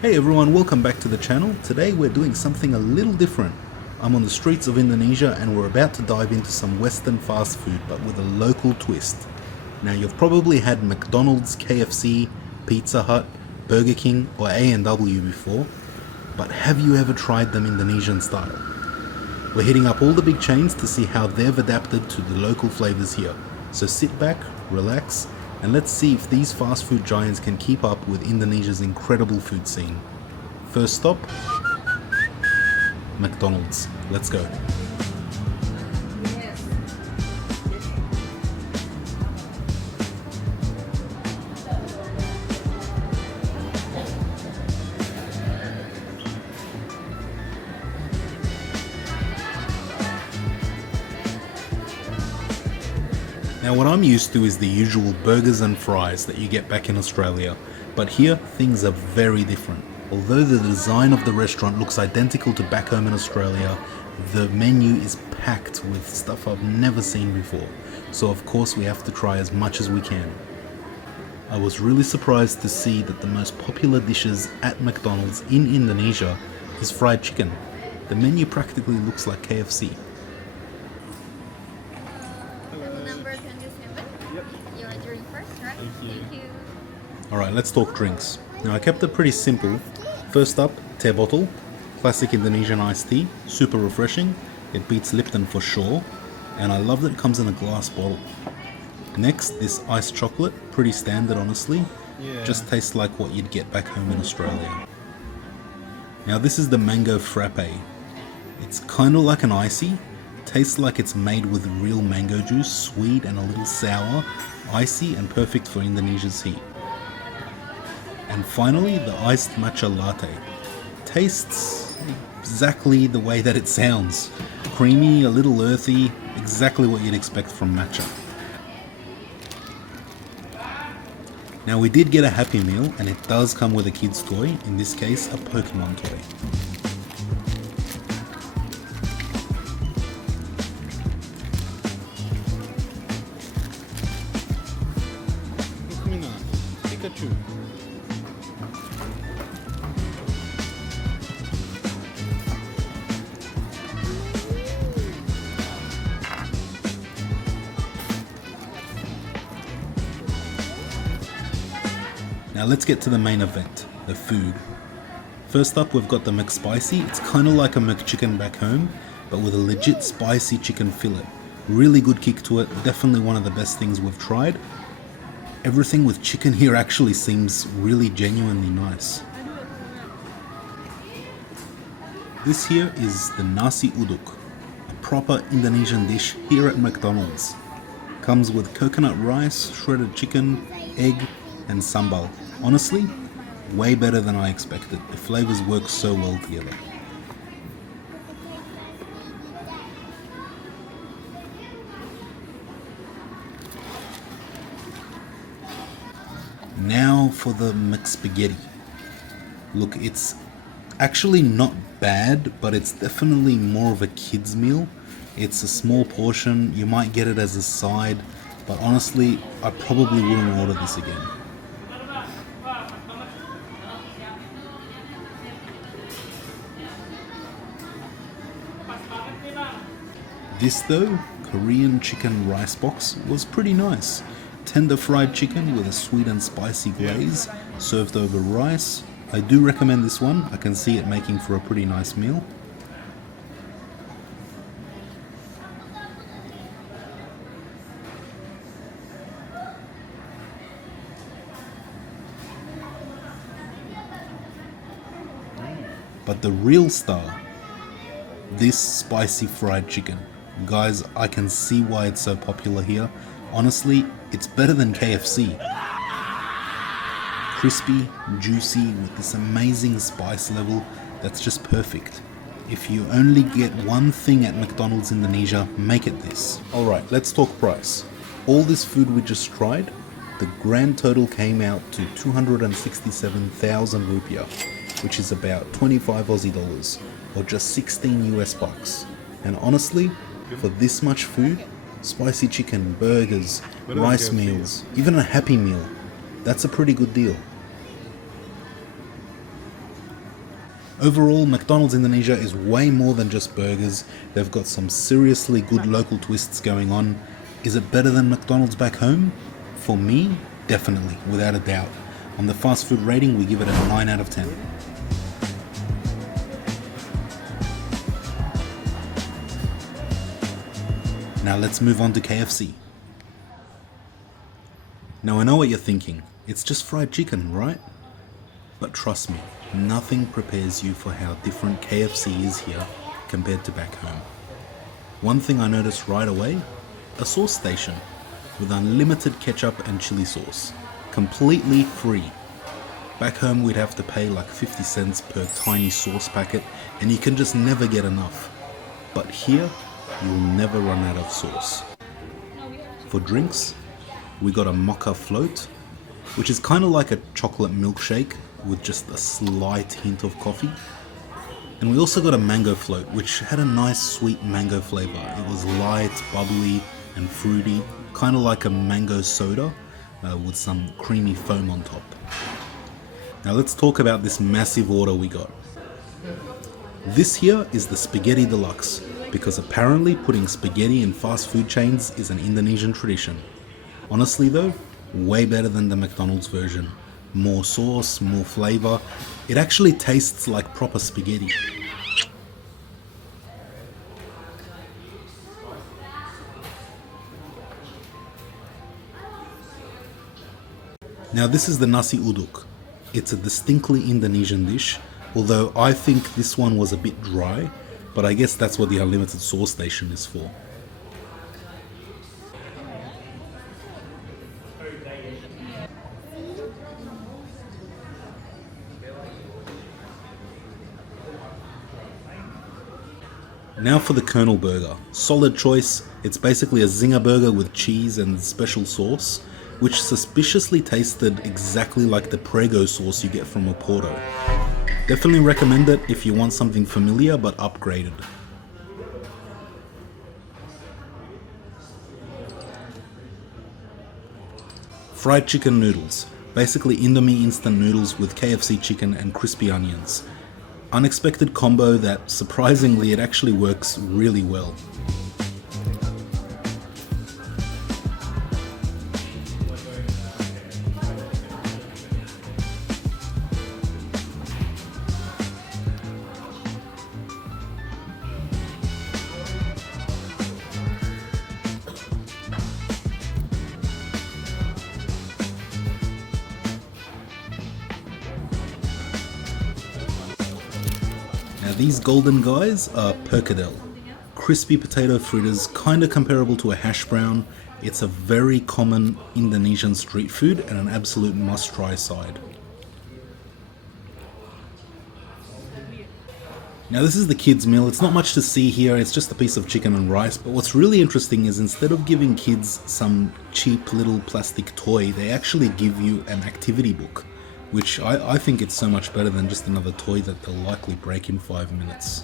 Hey everyone, welcome back to the channel. Today we're doing something a little different. I'm on the streets of Indonesia and we're about to dive into some Western fast food but with a local twist. Now you've probably had McDonald's, KFC, Pizza Hut, Burger King or A&W before, but have you ever tried them Indonesian style? We're hitting up all the big chains to see how they've adapted to the local flavors here. So sit back, relax, and let's see if these fast food giants can keep up with Indonesia's incredible food scene. First stop, McDonald's. Let's go. Now what I'm used to is the usual burgers and fries that you get back in Australia, but here things are very different. Although the design of the restaurant looks identical to back home in Australia, the menu is packed with stuff I've never seen before, so of course we have to try as much as we can. I was really surprised to see that the most popular dishes at McDonald's in Indonesia is fried chicken. The menu practically looks like KFC. Alright, let's talk drinks. Now I kept it pretty simple. First up, Tehbotol, classic Indonesian iced tea, super refreshing. It beats Lipton for sure, and I love that it comes in a glass bottle. Next, this iced chocolate, pretty standard honestly, just tastes like what you'd get back home in Australia. Now this is the mango frappe. It's kind of like an icy, tastes like it's made with real mango juice, sweet and a little sour, icy and perfect for Indonesia's heat. And finally, the iced matcha latte. Tastes exactly the way that it sounds. Creamy, a little earthy, exactly what you'd expect from matcha. Now we did get a Happy Meal and it does come with a kid's toy, in this case a Pokémon toy. Pikachu. Now let's get to the main event, the food. First up we've got the McSpicy. It's kind of like a McChicken back home, but with a legit spicy chicken fillet. Really good kick to it, definitely one of the best things we've tried. Everything with chicken here actually seems really genuinely nice. This here is the Nasi Uduk, a proper Indonesian dish here at McDonald's. Comes with coconut rice, shredded chicken, egg, and sambal. Honestly, way better than I expected. The flavors work so well together. Now for the McSpaghetti. Look, it's actually not bad, but it's definitely more of a kid's meal. It's a small portion, you might get it as a side, but honestly, I probably wouldn't order this again. This though, Korean chicken rice box, was pretty nice. Tender fried chicken with a sweet and spicy glaze, served over rice. I do recommend this one, I can see it making for a pretty nice meal. But the real star, this spicy fried chicken. Guys, I can see why it's so popular here. Honestly, it's better than KFC. Crispy, juicy, with this amazing spice level that's just perfect. If you only get one thing at McDonald's Indonesia, make it this. Alright, let's talk price. All this food we just tried, the grand total came out to 267,000 rupiah, which is about 25 Aussie dollars, or just 16 US bucks. And honestly, for this much food, spicy chicken, burgers, rice meals, even a Happy Meal, that's a pretty good deal. Overall, McDonald's Indonesia is way more than just burgers. They've got some seriously good local twists going on. Is it better than McDonald's back home? For me, definitely, without a doubt. On the fast food rating, we give it a 9 out of 10. Now let's move on to KFC. Now I know what you're thinking. It's just fried chicken, right? But trust me, nothing prepares you for how different KFC is here compared to back home. One thing I noticed right away, a sauce station with unlimited ketchup and chili sauce, completely free. Back home we'd have to pay like 50 cents per tiny sauce packet and you can just never get enough. But here, you'll never run out of sauce. For drinks, we got a mocha float, which is kind of like a chocolate milkshake with just a slight hint of coffee. And we also got a mango float, which had a nice sweet mango flavor. It was light, bubbly, and fruity, kind of like a mango soda with some creamy foam on top. Now let's talk about this massive order we got. This here is the Spaghetti Deluxe, because apparently putting spaghetti in fast food chains is an Indonesian tradition. Honestly though, way better than the McDonald's version. More sauce, more flavor. It actually tastes like proper spaghetti. Now this is the Nasi Uduk. It's a distinctly Indonesian dish, although I think this one was a bit dry, but I guess that's what the unlimited sauce station is for. Now for the Colonel Burger. Solid choice. It's basically a zinger burger with cheese and special sauce, which suspiciously tasted exactly like the Prego sauce you get from Oporto. Definitely recommend it if you want something familiar but upgraded. Fried chicken noodles. Basically Indomie instant noodles with KFC chicken and crispy onions. Unexpected combo that surprisingly it actually works really well. Now these golden guys are perkedel. Crispy potato fritters, kinda comparable to a hash brown. It's a very common Indonesian street food and an absolute must-try side. Now this is the kids' meal. It's not much to see here, it's just a piece of chicken and rice, but what's really interesting is instead of giving kids some cheap little plastic toy, they actually give you an activity book, which I think it's so much better than just another toy that they'll likely break in 5 minutes.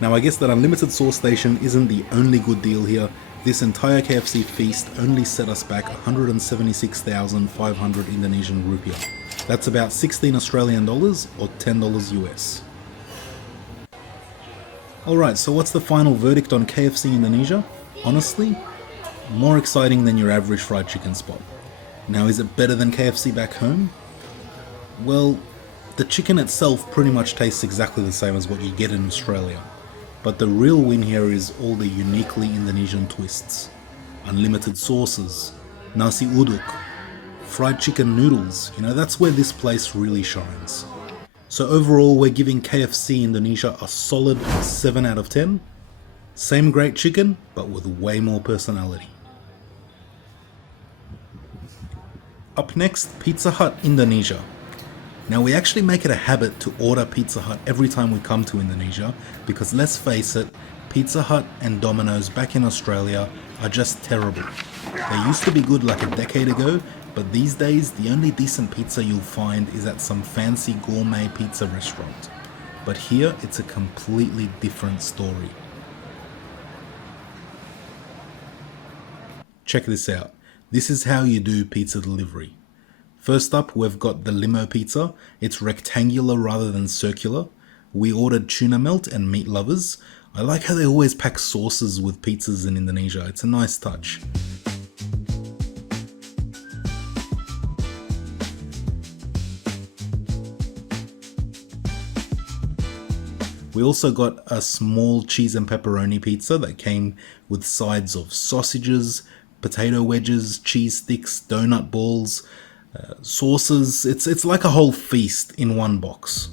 Now I guess that unlimited sauce station isn't the only good deal here. This entire KFC feast only set us back 176,500 Indonesian rupiah. That's about 16 Australian dollars or $10 US. Alright, so what's the final verdict on KFC Indonesia? Honestly, more exciting than your average fried chicken spot. Now is it better than KFC back home? Well, the chicken itself pretty much tastes exactly the same as what you get in Australia. But the real win here is all the uniquely Indonesian twists. Unlimited sauces, Nasi Uduk, fried chicken noodles, that's where this place really shines. So overall we're giving KFC Indonesia a solid 7 out of 10. Same great chicken, but with way more personality. Up next, Pizza Hut Indonesia. Now we actually make it a habit to order Pizza Hut every time we come to Indonesia because let's face it, Pizza Hut and Domino's back in Australia are just terrible. They used to be good like a decade ago, but these days the only decent pizza you'll find is at some fancy gourmet pizza restaurant. But here it's a completely different story. Check this out. This is how you do pizza delivery. First up, we've got the Limo pizza. It's rectangular rather than circular. We ordered tuna melt and meat lovers. I like how they always pack sauces with pizzas in Indonesia. It's a nice touch. We also got a small cheese and pepperoni pizza that came with sides of sausages, potato wedges, cheese sticks, donut balls, sauces. It's like a whole feast in one box.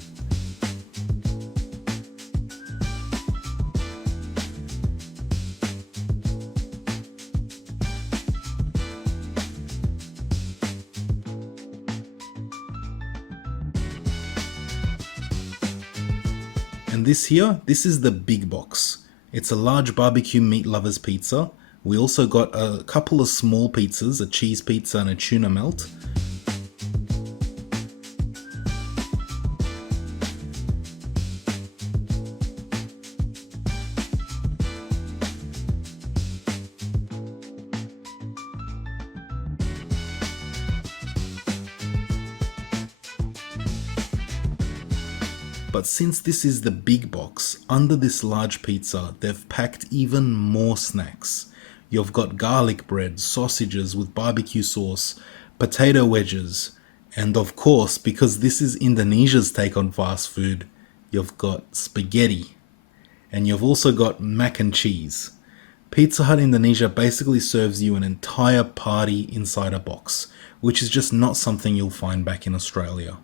And this is the big box. It's a large barbecue meat lovers pizza. We also got a couple of small pizzas, a cheese pizza and a tuna melt. But since this is the big box, under this large pizza, they've packed even more snacks. You've got garlic bread, sausages with barbecue sauce, potato wedges, and of course, because this is Indonesia's take on fast food, you've got spaghetti. And you've also got mac and cheese. Pizza Hut Indonesia basically serves you an entire party inside a box, which is just not something you'll find back in Australia.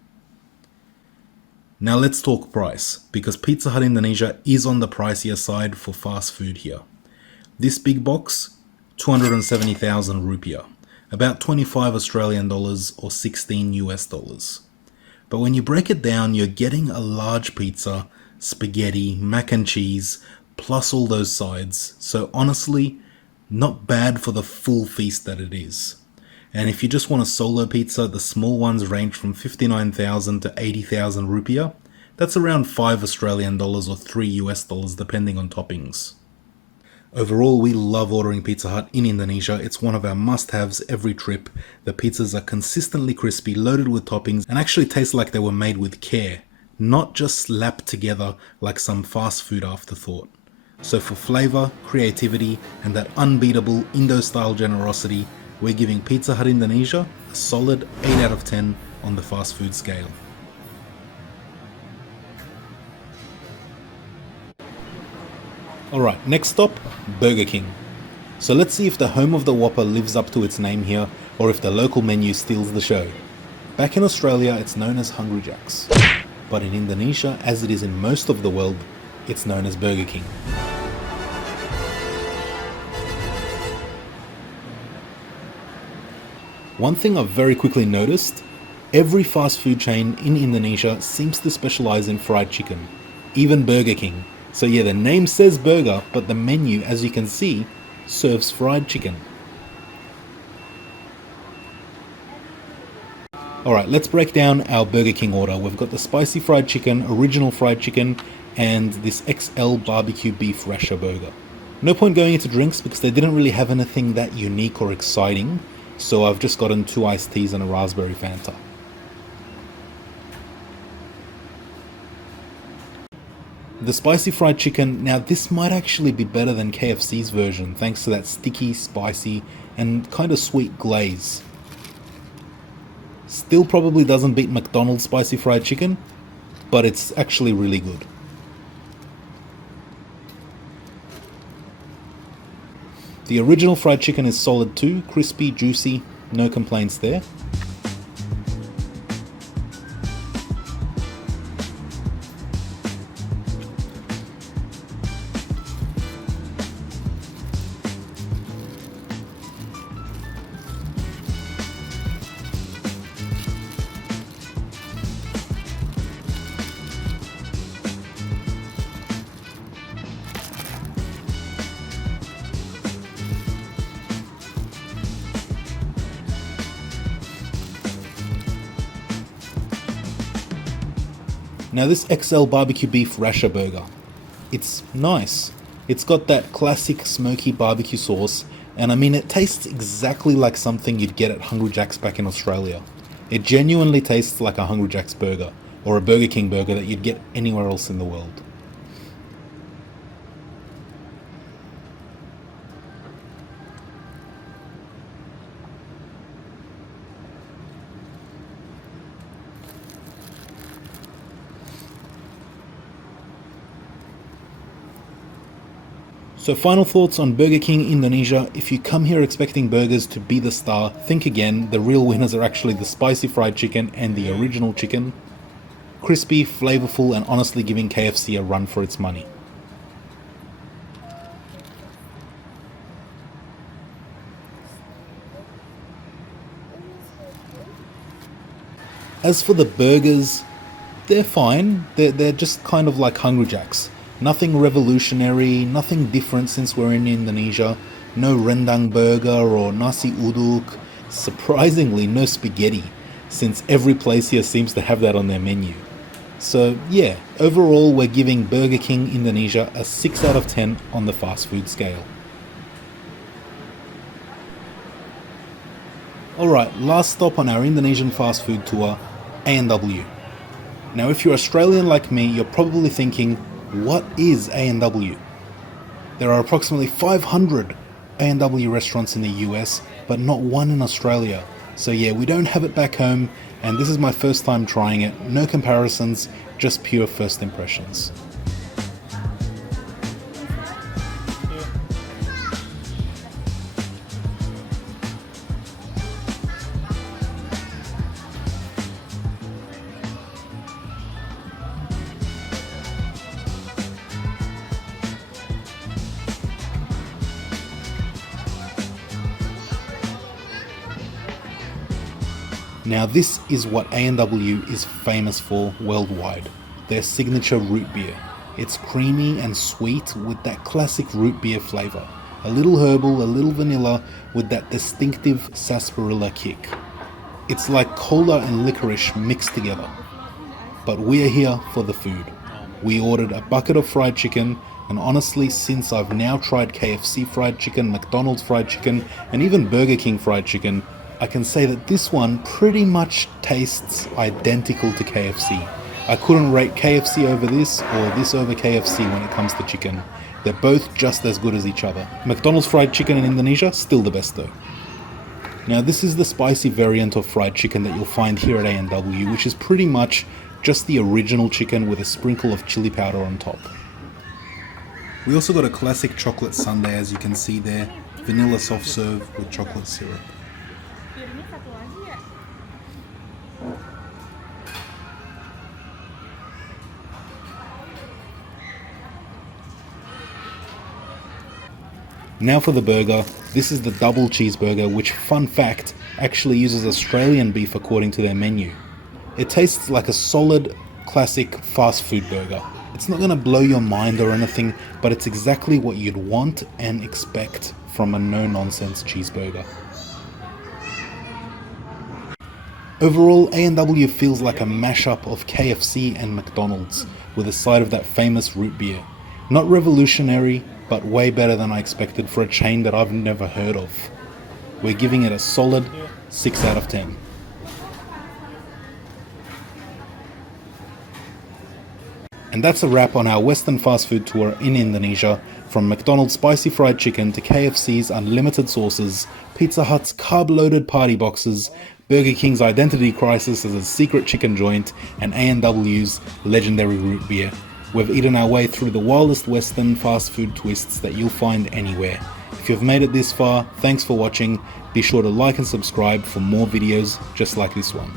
Now let's talk price, because Pizza Hut Indonesia is on the pricier side for fast food here. This big box, 270,000 rupiah, about 25 Australian dollars or 16 US dollars. But when you break it down, you're getting a large pizza, spaghetti, mac and cheese, plus all those sides. So honestly, not bad for the full feast that it is. And if you just want a solo pizza, the small ones range from 59,000 to 80,000 rupiah. That's around 5 Australian dollars or 3 US dollars depending on toppings. Overall, we love ordering Pizza Hut in Indonesia. It's one of our must-haves every trip. The pizzas are consistently crispy, loaded with toppings, and actually taste like they were made with care, not just slapped together like some fast food afterthought. So for flavor, creativity, and that unbeatable Indo-style generosity, we're giving Pizza Hut Indonesia a solid 8 out of 10 on the fast food scale. Alright, next stop, Burger King. So let's see if the home of the Whopper lives up to its name here, or if the local menu steals the show. Back in Australia, it's known as Hungry Jack's. But in Indonesia, as it is in most of the world, it's known as Burger King. One thing I've very quickly noticed, every fast food chain in Indonesia seems to specialize in fried chicken, even Burger King. So yeah, the name says burger, but the menu, as you can see, serves fried chicken. Alright, let's break down our Burger King order. We've got the spicy fried chicken, original fried chicken, and this XL barbecue beef rasher burger. No point going into drinks because they didn't really have anything that unique or exciting. So I've just gotten 2 iced teas and a raspberry Fanta. The spicy fried chicken, now this might actually be better than KFC's version thanks to that sticky, spicy, and kind of sweet glaze. Still probably doesn't beat McDonald's spicy fried chicken, but it's actually really good. The original fried chicken is solid too, crispy, juicy, no complaints there. Now this XL barbecue beef rasher burger, it's nice. It's got that classic smoky barbecue sauce, and I mean it tastes exactly like something you'd get at Hungry Jack's back in Australia. It genuinely tastes like a Hungry Jack's burger, or a Burger King burger that you'd get anywhere else in the world. So final thoughts on Burger King Indonesia. If you come here expecting burgers to be the star, think again. The real winners are actually the spicy fried chicken and the original chicken. Crispy, flavorful, and honestly giving KFC a run for its money. As for the burgers, they're fine. They're just kind of like Hungry Jack's. Nothing revolutionary, nothing different since we're in Indonesia. No rendang burger or Nasi Uduk. Surprisingly, no spaghetti, since every place here seems to have that on their menu. So yeah, overall we're giving Burger King Indonesia a 6 out of 10 on the fast food scale. Alright, last stop on our Indonesian fast food tour, A&W. Now if you're Australian like me, you're probably thinking, what is A&W? There are approximately 500 A&W restaurants in the US, but not one in Australia. So yeah, we don't have it back home, and this is my first time trying it. No comparisons, just pure first impressions. Now this is what A&W is famous for worldwide, their signature root beer. It's creamy and sweet with that classic root beer flavour. A little herbal, a little vanilla with that distinctive sarsaparilla kick. It's like cola and licorice mixed together. But we're here for the food. We ordered a bucket of fried chicken, and honestly, since I've now tried KFC fried chicken, McDonald's fried chicken, and even Burger King fried chicken, I can say that this one pretty much tastes identical to KFC. I couldn't rate KFC over this or this over KFC when it comes to chicken. They're both just as good as each other. McDonald's fried chicken in Indonesia, still the best though. Now this is the spicy variant of fried chicken that you'll find here at A&W, which is pretty much just the original chicken with a sprinkle of chili powder on top. We also got a classic chocolate sundae, as you can see there, vanilla soft serve with chocolate syrup. Now for the burger. This is the double cheeseburger, which, fun fact, actually uses Australian beef according to their menu. It tastes like a solid, classic fast food burger. It's not going to blow your mind or anything, but it's exactly what you'd want and expect from a no-nonsense cheeseburger. Overall, A&W feels like a mashup of KFC and McDonald's, with a side of that famous root beer. Not revolutionary, but way better than I expected for a chain that I've never heard of. We're giving it a solid 6 out of 10. And that's a wrap on our Western fast food tour in Indonesia, from McDonald's spicy fried chicken to KFC's unlimited sauces, Pizza Hut's carb-loaded party boxes, Burger King's identity crisis as a secret chicken joint, and A&W's legendary root beer. We've eaten our way through the wildest Western fast food twists that you'll find anywhere. If you've made it this far, thanks for watching. Be sure to like and subscribe for more videos just like this one.